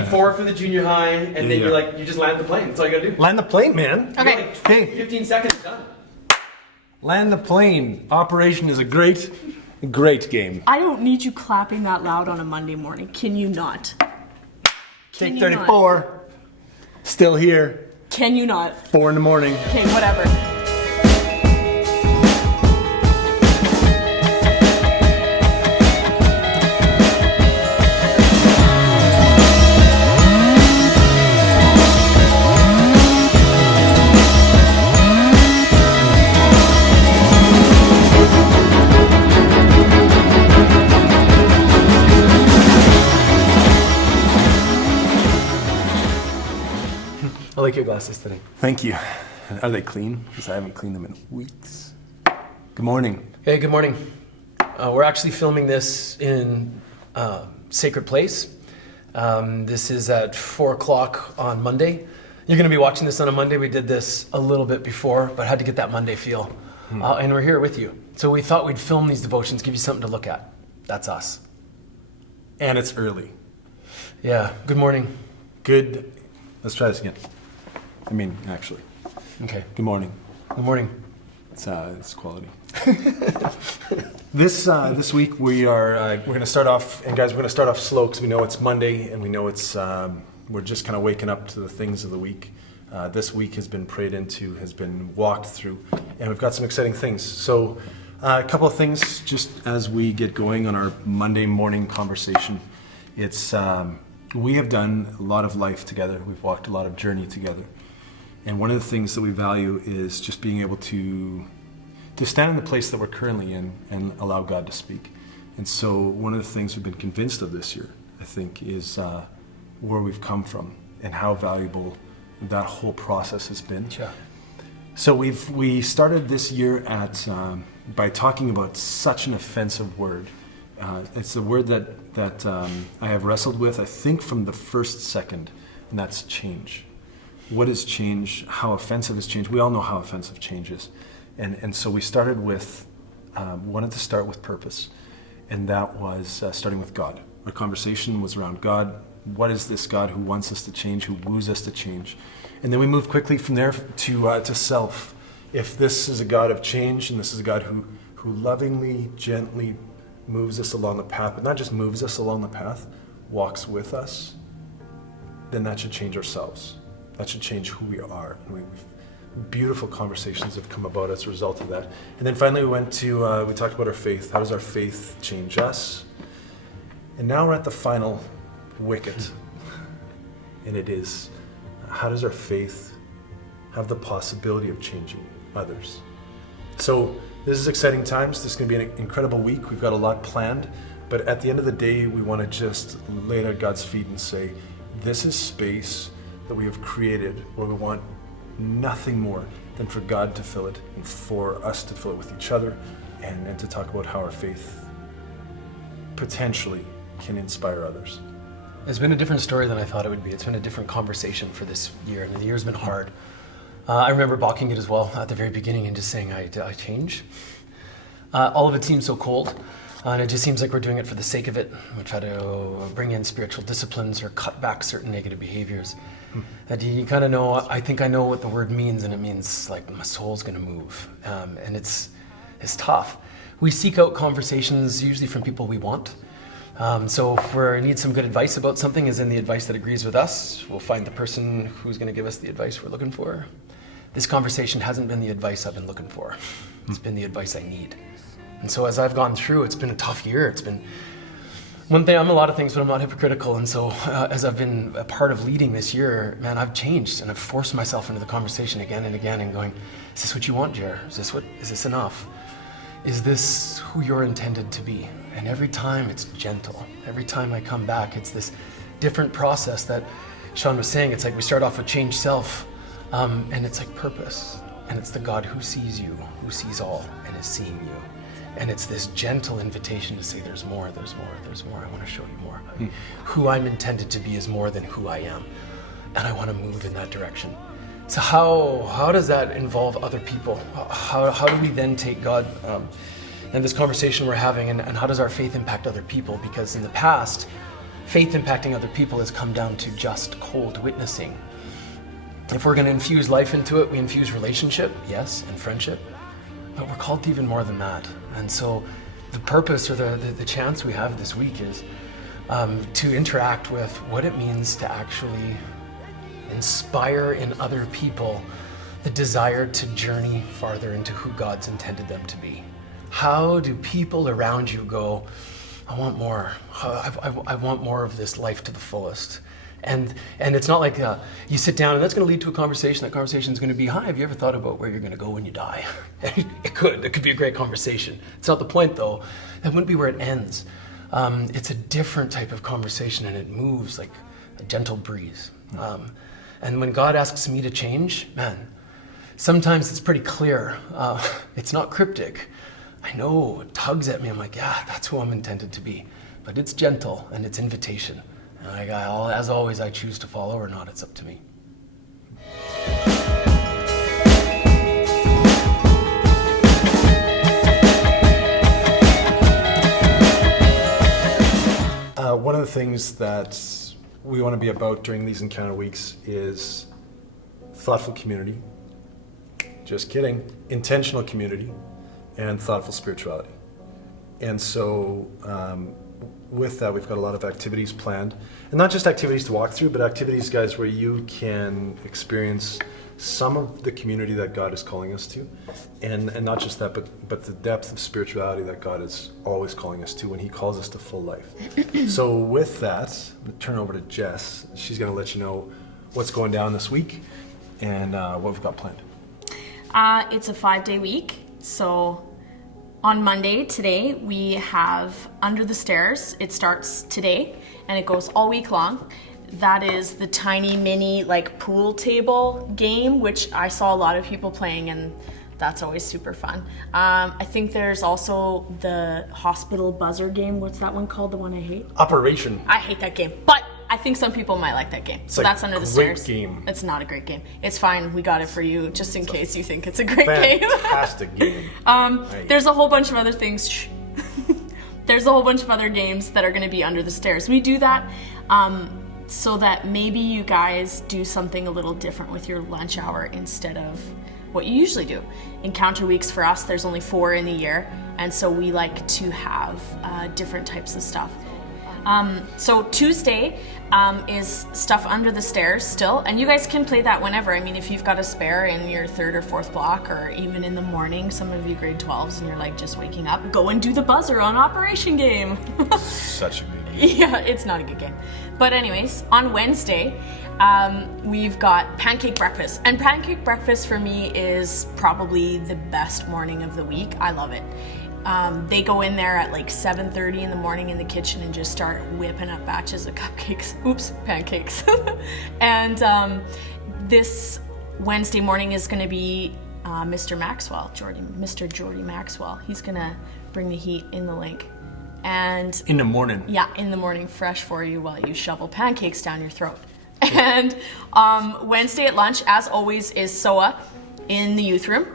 4 for the junior high, and then you're like, you just land the plane. That's all you gotta do. Land the plane, man. Okay. Like 15 seconds, done. Land the plane. Operation is a great game. I don't need you clapping that loud on a Monday morning. Can you not? Can Take you 34. Still here. Can you not? 4 in the morning. Okay, whatever. I like your glasses today. Thank you. Are they clean? Because I haven't cleaned them in weeks. Good morning. Hey, good morning. We're actually filming this in Sacred Place. This is at 4 o'clock on Monday. You're going to be watching this on a Monday. We did this a little bit before, but had to get that Monday feel. And we're here with you. So we thought we'd film these devotions, give you something to look at. That's us. And it's early. Yeah, good morning. Good. Let's try this again. Actually. Okay, Good morning. good morning. It's quality. This week we're going to start off, and guys, we're going to start off slow because we know it's Monday and we know it's we're just kind of waking up to the things of the week. This week has been prayed into, has been walked through, and we've got some exciting things. So a couple of things just as we get going on our Monday morning conversation. It's we have done a lot of life together. We've walked a lot of journey together. And one of the things that we value is just being able to stand in the place that we're currently in and allow God to speak. And so one of the things we've been convinced of this year, I think, is where we've come from and how valuable that whole process has been. Sure. So we started this year at by talking about such an offensive word. It's a word that I have wrestled with, I think, from the first second, and that's change. What is change? How offensive is change? We all know how offensive change is. And so we started with, wanted to start with purpose, and that was starting with God. Our conversation was around God. What is this God who wants us to change, who woos us to change? And then we moved quickly from there to self. If this is a God of change, and this is a God who lovingly, gently moves us along the path, but not just moves us along the path, walks with us, then that should change ourselves. That should change who we are. Beautiful conversations have come about as a result of that. And then finally we talked about our faith. How does our faith change us? And now we're at the final wicket. And it is, how does our faith have the possibility of changing others? So this is exciting times. This is going to be an incredible week. We've got a lot planned. But at the end of the day, we want to just lay it at God's feet and say, this is space that we have created where we want nothing more than for God to fill it and for us to fill it with each other and to talk about how our faith potentially can inspire others. It's been a different story than I thought it would be. It's been a different conversation for this year. The year's been hard. I remember balking it as well at the very beginning and just saying, I change. All of it seems so cold. And it just seems like we're doing it for the sake of it. We try to bring in spiritual disciplines or cut back certain negative behaviors. And you kind of know, I think I know what the word means, and it means like my soul's going to move. And it's tough. We seek out conversations usually from people we want. So if we need some good advice about something, as in the advice that agrees with us, we'll find the person who's going to give us the advice we're looking for. This conversation hasn't been the advice I've been looking for. It's been the advice I need. And so as I've gone through, it's been a tough year. It's been one thing, I'm a lot of things, but I'm not hypocritical. And so as I've been a part of leading this year, man, I've changed and I've forced myself into the conversation again and again and going, is this what you want, Jer? Is this enough? Is this who you're intended to be? And every time it's gentle. Every time I come back, it's this different process that Sean was saying. It's like we start off with change self, and it's like purpose. And it's the God who sees you, who sees all, and is seeing you. And it's this gentle invitation to say, there's more, there's more, there's more. I want to show you more. Who I'm intended to be is more than who I am. And I want to move in that direction. So how does that involve other people? How do we then take God and this conversation we're having, and how does our faith impact other people? Because in the past, faith impacting other people has come down to just cold witnessing. If we're going to infuse life into it, we infuse relationship, yes, and friendship, but we're called to even more than that. And so the purpose or the chance we have this week is to interact with what it means to actually inspire in other people the desire to journey farther into who God's intended them to be. How do people around you go, I want more. I want more of this life to the fullest. And it's not like you sit down and that's going to lead to a conversation. That conversation is going to be, hi, have you ever thought about where you're going to go when you die? It could be a great conversation. It's not the point though. That wouldn't be where it ends. It's a different type of conversation and it moves like a gentle breeze. And when God asks me to change, man, sometimes it's pretty clear. It's not cryptic. I know it tugs at me. I'm like, yeah, that's who I'm intended to be. But it's gentle and it's invitation. And as always, I choose to follow or not. It's up to me. One of the things that we want to be about during these encounter weeks is thoughtful community. Just kidding. Intentional community and thoughtful spirituality. And so with that, we've got a lot of activities planned. And not just activities to walk through, but activities, guys, where you can experience some of the community that God is calling us to. And not just that, but the depth of spirituality that God is always calling us to when he calls us to full life. So with that, I'm going to turn over to Jess. She's going to let you know what's going down this week and what we've got planned. It's a 5-day week. So on Monday, today, we have Under the Stairs. It starts today and it goes all week long. That is the tiny mini like pool table game, which I saw a lot of people playing, and that's always super fun. I think there's also the hospital buzzer game. What's that one called? The one I hate? Operation. I hate that game, but I think some people might like that game. So that's Under the Stairs. Game. It's not a great game. It's fine. We got it for you, just in case you think it's a great game. Fantastic game. There's a whole bunch of other things. There's a whole bunch of other games that are going to be Under the Stairs. We do that so that maybe you guys do something a little different with your lunch hour instead of what you usually do. Encounter weeks for us, there's only 4 in a year, and so we like to have different types of stuff. So Tuesday is stuff Under the Stairs still, and you guys can play that whenever. I mean, if you've got a spare in your 3rd or 4th block, or even in the morning, some of you grade 12s and you're like just waking up, go and do the buzzer on Operation Game. Such a good game. Yeah, it's not a good game. But anyways, on Wednesday, we've got pancake breakfast. And pancake breakfast for me is probably the best morning of the week. I love it. They go in there at like 7:30 in the morning in the kitchen and just start whipping up batches of pancakes. And this Wednesday morning is going to be Mr. Jordy Maxwell. He's going to bring the heat in the link. And in the morning. Yeah, in the morning, fresh for you while you shovel pancakes down your throat. And Wednesday at lunch, as always, is SOA in the youth room.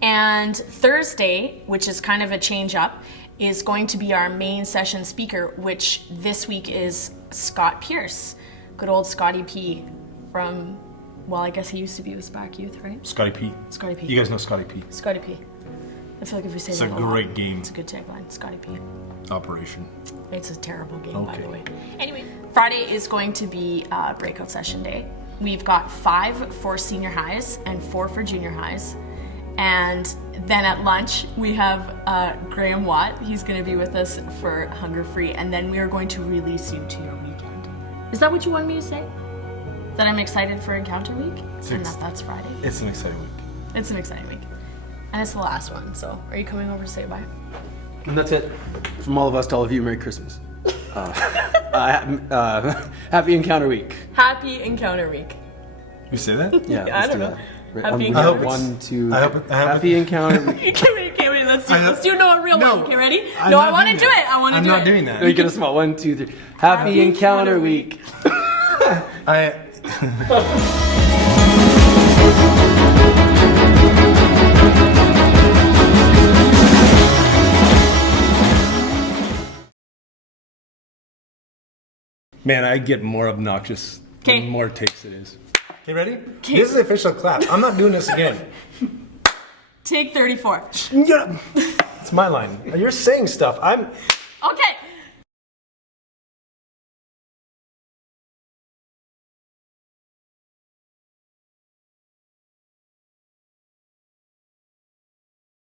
And Thursday, which is kind of a change up, is going to be our main session speaker, which this week is Scott Pierce. Good old Scotty P from, well, I guess he used to be with SPAC Youth, right? Scotty P. Scotty P. You guys know Scotty P. Scotty P. I feel like if we say It's that a a lot, great game. it's a good tagline, Scotty P. Operation. It's a terrible game, by the Okay. way. Anyway, Friday is going to be breakout session day. We've got 5 for senior highs and 4 for junior highs. And then at lunch, we have Graham Watt. He's going to be with us for Hunger Free. And then we are going to release you to your weekend. Is that what you wanted me to say? That I'm excited for Encounter Week? And that's Friday. It's an exciting week. It's an exciting week. And it's the last one. So are you coming over to say bye? And that's it. From all of us to all of you, Merry Christmas. Happy Encounter Week. Happy Encounter Week. You say that? Yeah, I let's don't do know. that. Happy We Encounter have Week. 1, 2. I hope Happy Encounter Week. Okay, wait, let's do it a real one. Okay, ready? I'm No, not I want to doing do that. it. I want to I'm do it. not doing that. No, you get a small 1, 2, 3. Happy Encounter Week. I Man, I get more obnoxious the 'Kay. more takes it is. Okay, ready? This is the official clap. I'm not doing this again. Take 34. Yeah. It's my line. You're saying stuff. I'm. Okay.